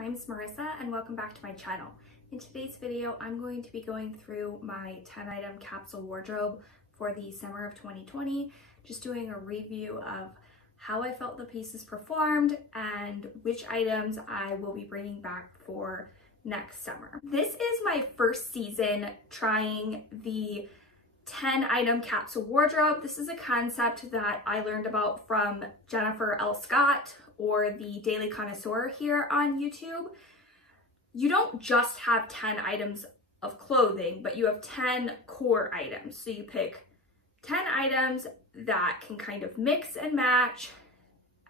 My name is Marissa and welcome back to my channel. In today's video, I'm going to be going through my 10-item capsule wardrobe for the summer of 2020, just doing a review of how I felt the pieces performed and which items I will be bringing back for next summer. This is my first season trying the 10-item capsule wardrobe. This is a concept that I learned about from Jennifer L. Scott or the Daily Connoisseur here on YouTube. You don't just have 10 items of clothing, but you have 10 core items. So you pick 10 items that can kind of mix and match,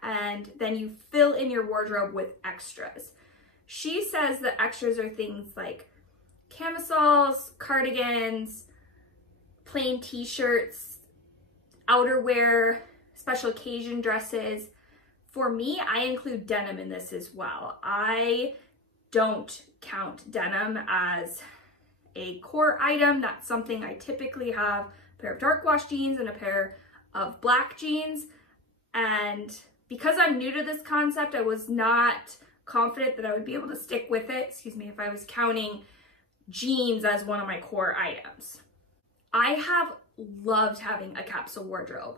and then you fill in your wardrobe with extras. She says that extras are things like camisoles, cardigans, plain t-shirts, outerwear, special occasion dresses. For me, I include denim in this as well. I don't count denim as a core item. That's something I typically have a pair of dark wash jeans and a pair of black jeans. And because I'm new to this concept, I was not confident that I would be able to stick with it, if I was counting jeans as one of my core items. I have loved having a capsule wardrobe.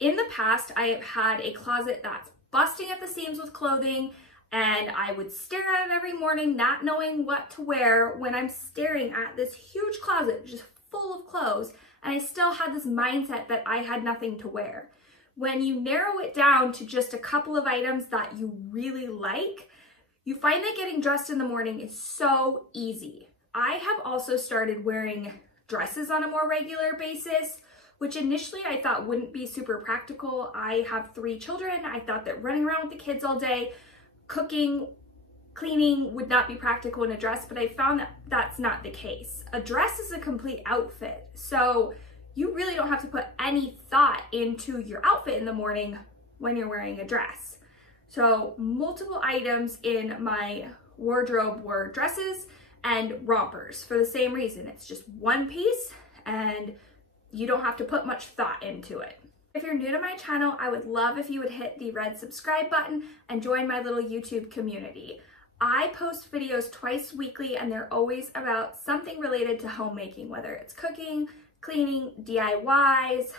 In the past, I have had a closet that's busting at the seams with clothing, and I would stare at it every morning not knowing what to wear when I'm staring at this huge closet just full of clothes, and I still had this mindset that I had nothing to wear. When you narrow it down to just a couple of items that you really like, you find that getting dressed in the morning is so easy. I have also started wearing dresses on a more regular basis, which initially I thought wouldn't be super practical. I have 3 children. I thought that running around with the kids all day, cooking, cleaning would not be practical in a dress, but I found that that's not the case. A dress is a complete outfit, so you really don't have to put any thought into your outfit in the morning when you're wearing a dress. So multiple items in my wardrobe were dresses and rompers for the same reason. It's just one piece and you don't have to put much thought into it. If you're new to my channel, I would love if you would hit the red subscribe button and join my little YouTube community. I post videos twice weekly and they're always about something related to homemaking, whether it's cooking, cleaning, DIYs,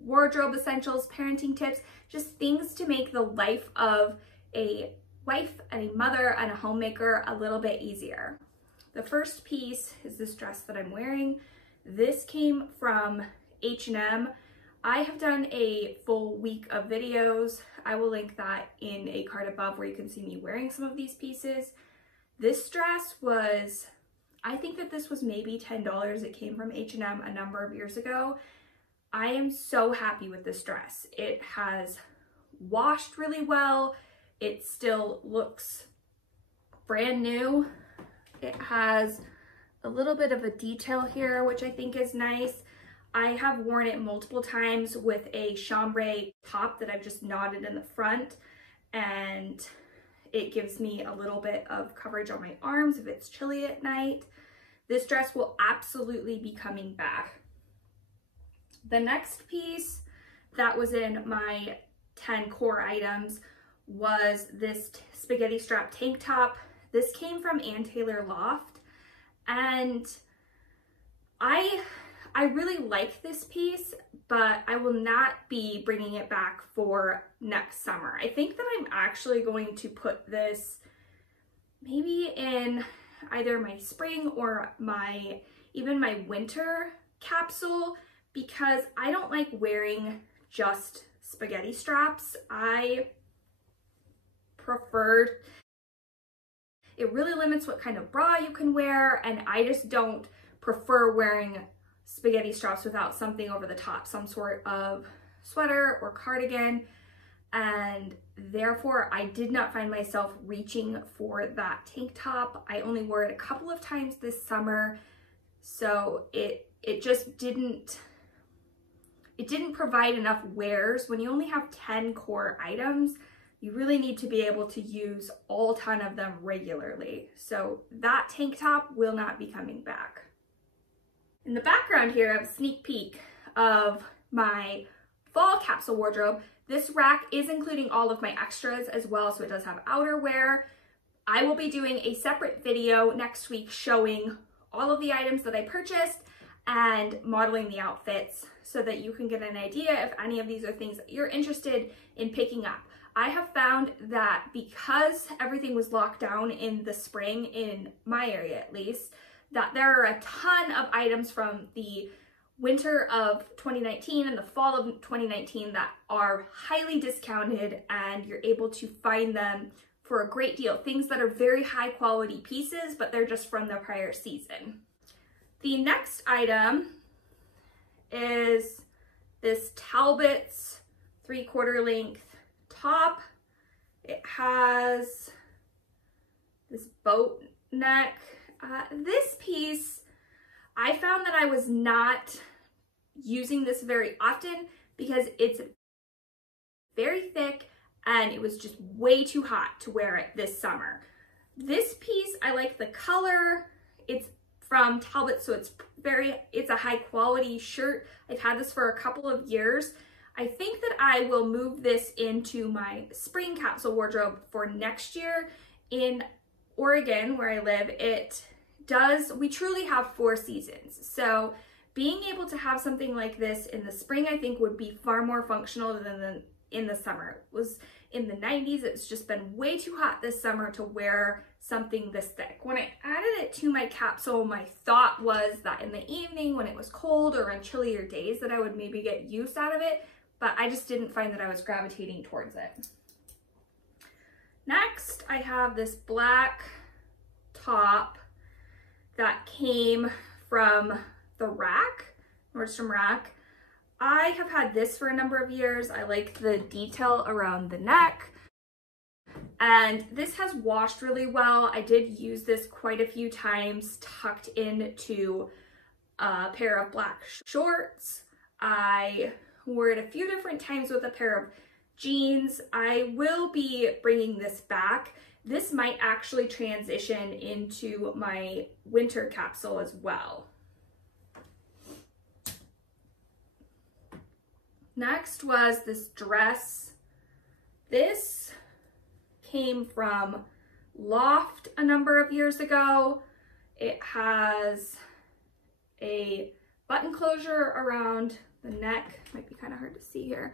wardrobe essentials, parenting tips, just things to make the life of a wife and a mother and a homemaker a little bit easier. The first piece is this dress that I'm wearing. This came from H&M. I have done a full week of videos. I will link that in a card above where you can see me wearing some of these pieces. This dress was, I think that this was maybe $10. It came from H&M a number of years ago. I am so happy with this dress. It has washed really well. It still looks brand new. It has a little bit of a detail here, which I think is nice. I have worn it multiple times with a chambray top that I've just knotted in the front, and it gives me a little bit of coverage on my arms if it's chilly at night. This dress will absolutely be coming back. The next piece that was in my 10 core items was this spaghetti strap tank top. This came from Ann Taylor LOFT, and I really like this piece, but I will not be bringing it back for next summer. I think that I'm actually going to put this maybe in either my spring or even my winter capsule, because I don't like wearing just spaghetti straps. I preferred, it really limits what kind of bra you can wear, and I just don't prefer wearing spaghetti straps without something over the top, some sort of sweater or cardigan, and therefore I did not find myself reaching for that tank top. I only wore it a couple of times this summer, so it just didn't provide enough wears. When you only have 10 core items, you really need to be able to use all 10 of them regularly. So that tank top will not be coming back. In the background here, I have a sneak peek of my fall capsule wardrobe. This rack is including all of my extras as well, so it does have outerwear, I will be doing a separate video next week showing all of the items that I purchased and modeling the outfits so that you can get an idea if any of these are things that you're interested in picking up. I have found that because everything was locked down in the spring, in my area at least, that there are a ton of items from the winter of 2019 and the fall of 2019 that are highly discounted, and you're able to find them for a great deal. Things that are very high quality pieces, but they're just from the prior season. The next item is this Talbot's 3/4 length top. It has this boat neck. This piece, I found that I was not using this very often because it's very thick and it was just way too hot to wear it this summer. This piece, I like the color. It's from Talbot, so it's a high quality shirt. I've had this for a couple of years. I think that I will move this into my spring capsule wardrobe for next year. In Oregon, where I live, we truly have 4 seasons. So being able to have something like this in the spring, I think would be far more functional than in the summer. It was in the 90s, it's just been way too hot this summer to wear something this thick. When I added it to my capsule, my thought was that in the evening when it was cold or on chillier days that I would maybe get use out of it, but I just didn't find that I was gravitating towards it. Next, I have this black top that came from the rack, Nordstrom rack. I have had this for a number of years. I like the detail around the neck, and this has washed really well. I did use this quite a few times tucked into a pair of black shorts. I wore it a few different times with a pair of jeans. I will be bringing this back. This might actually transition into my winter capsule as well. Next was this dress. This came from LOFT a number of years ago. It has a button closure around the neck. Might be kind of hard to see here.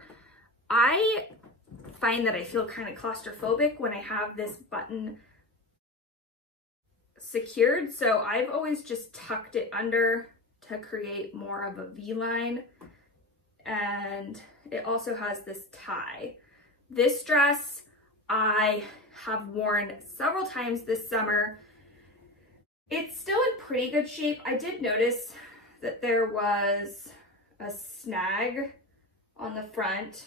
I find that I feel kind of claustrophobic when I have this button secured, so I've always just tucked it under to create more of a V-line. And it also has this tie. This dress I have worn several times this summer. It's still in pretty good shape. I did notice that there was a snag on the front.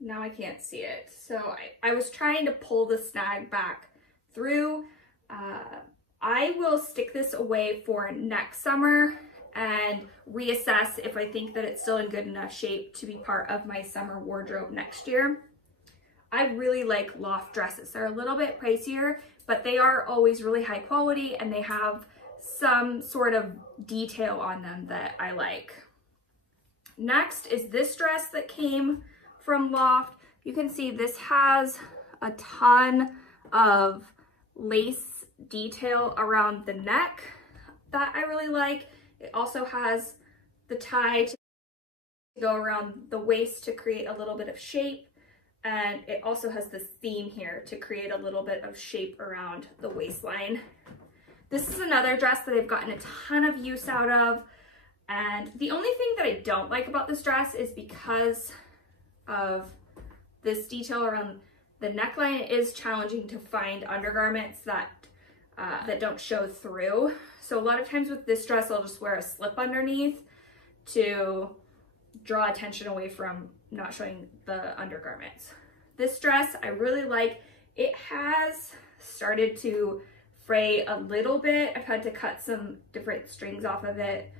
Now I can't see it. So I was trying to pull the snag back through. I will stick this away for next summer and reassess if I think that it's still in good enough shape to be part of my summer wardrobe next year. I really like LOFT dresses. They're a little bit pricier, but they are always really high quality and they have some sort of detail on them that I like. Next is this dress that came from LOFT. You can see this has a ton of lace detail around the neck that I really like. It also has the tie to go around the waist to create a little bit of shape. And it also has this theme here to create a little bit of shape around the waistline. This is another dress that I've gotten a ton of use out of. And the only thing that I don't like about this dress is because of this detail around the neckline, it is challenging to find undergarments that don't show through. So a lot of times with this dress, I'll just wear a slip underneath to draw attention away from not showing the undergarments. This dress I really like. It has started to fray a little bit. I've had to cut some different strings off of it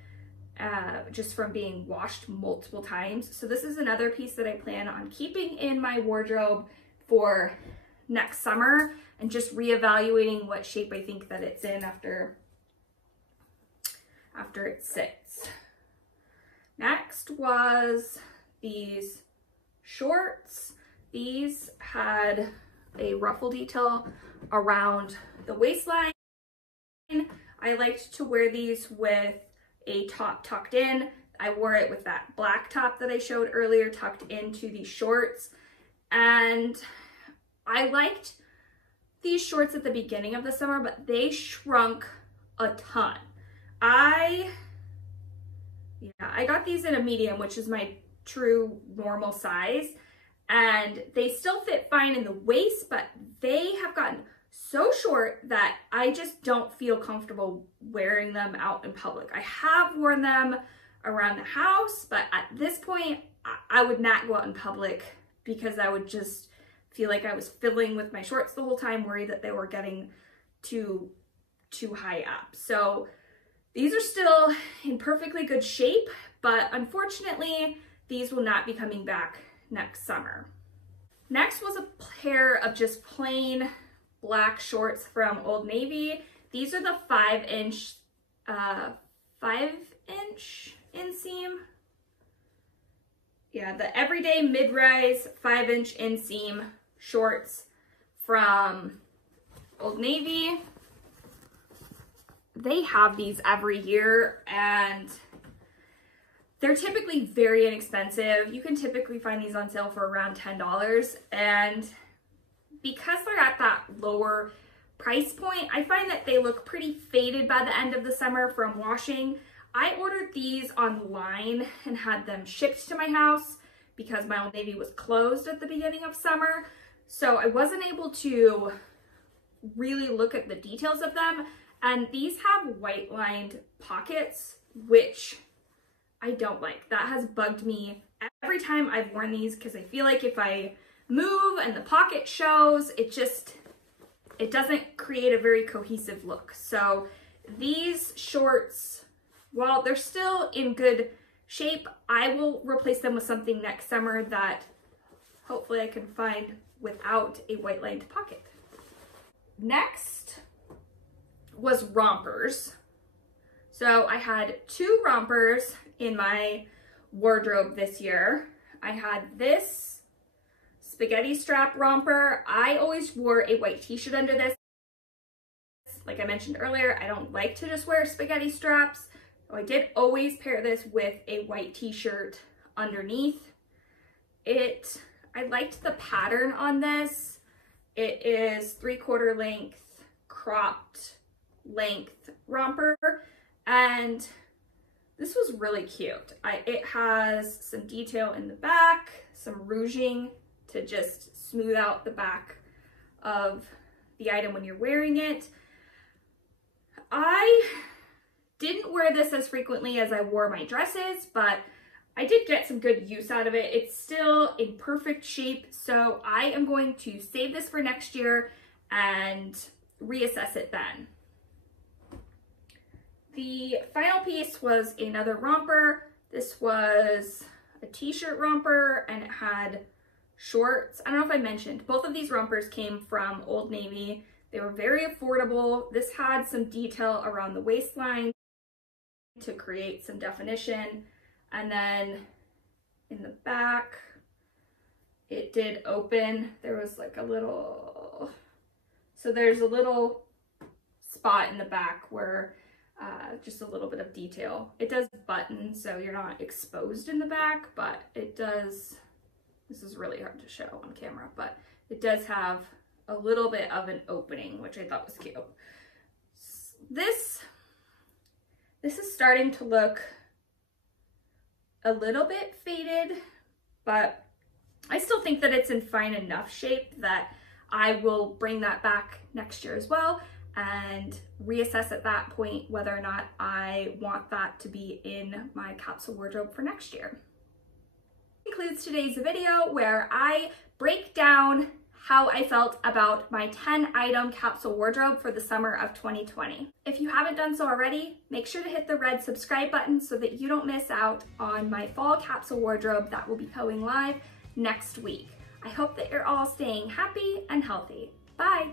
just from being washed multiple times. So this is another piece that I plan on keeping in my wardrobe for next summer and just reevaluating what shape I think that it's in after it sits. Next was these shorts. These had a ruffle detail around the waistline. I liked to wear these with a top tucked in. I wore it with that black top that I showed earlier tucked into these shorts. And I liked these shorts at the beginning of the summer, but they shrunk a ton. I got these in a medium, which is my true normal size, and they still fit fine in the waist, but they have gotten so short that I just don't feel comfortable wearing them out in public. I have worn them around the house, but at this point, I would not go out in public because I would just feel like I was fiddling with my shorts the whole time, worried that they were getting too high up. So these are still in perfectly good shape, but unfortunately, these will not be coming back next summer. Next was a pair of just plain black shorts from Old Navy. These are the 5-inch inseam. Yeah, the everyday mid-rise 5-inch inseam shorts from Old Navy. They have these every year and they're typically very inexpensive. You can typically find these on sale for around $10, and because they're at that lower price point, I find that they look pretty faded by the end of the summer from washing. I ordered these online and had them shipped to my house because my Old Navy was closed at the beginning of summer. So I wasn't able to really look at the details of them. And these have white lined pockets, which I don't like. That has bugged me every time I've worn these because I feel like if I move and the pocket shows, it doesn't create a very cohesive look. So these shorts, while they're still in good shape, I will replace them with something next summer that hopefully I can find without a white lined pocket. Next was rompers. So I had 2 rompers in my wardrobe this year. I had this spaghetti strap romper. I always wore a white t-shirt under this. Like I mentioned earlier, I don't like to just wear spaghetti straps. So I did always pair this with a white t-shirt underneath. I liked the pattern on this. It is 3/4 length, cropped length romper, and this was really cute. It has some detail in the back, some ruching to just smooth out the back of the item when you're wearing it. I didn't wear this as frequently as I wore my dresses, but I did get some good use out of it. It's still in perfect shape, so I am going to save this for next year and reassess it then. The final piece was another romper. This was a t-shirt romper and it had shorts. I don't know if I mentioned, both of these rompers came from Old Navy. They were very affordable. This had some detail around the waistline to create some definition. And then in the back, it did open. There was like a little, so there's a little spot in the back where just a little bit of detail. It does button, so you're not exposed in the back, but it does, this is really hard to show on camera, but it does have a little bit of an opening, which I thought was cute. This is starting to look a little bit faded, but I still think that it's in fine enough shape that I will bring that back next year as well and reassess at that point whether or not I want that to be in my capsule wardrobe for next year. That concludes today's video where I break down how I felt about my 10-item capsule wardrobe for the summer of 2020. If you haven't done so already, make sure to hit the red subscribe button so that you don't miss out on my fall capsule wardrobe that will be going live next week. I hope that you're all staying happy and healthy. Bye!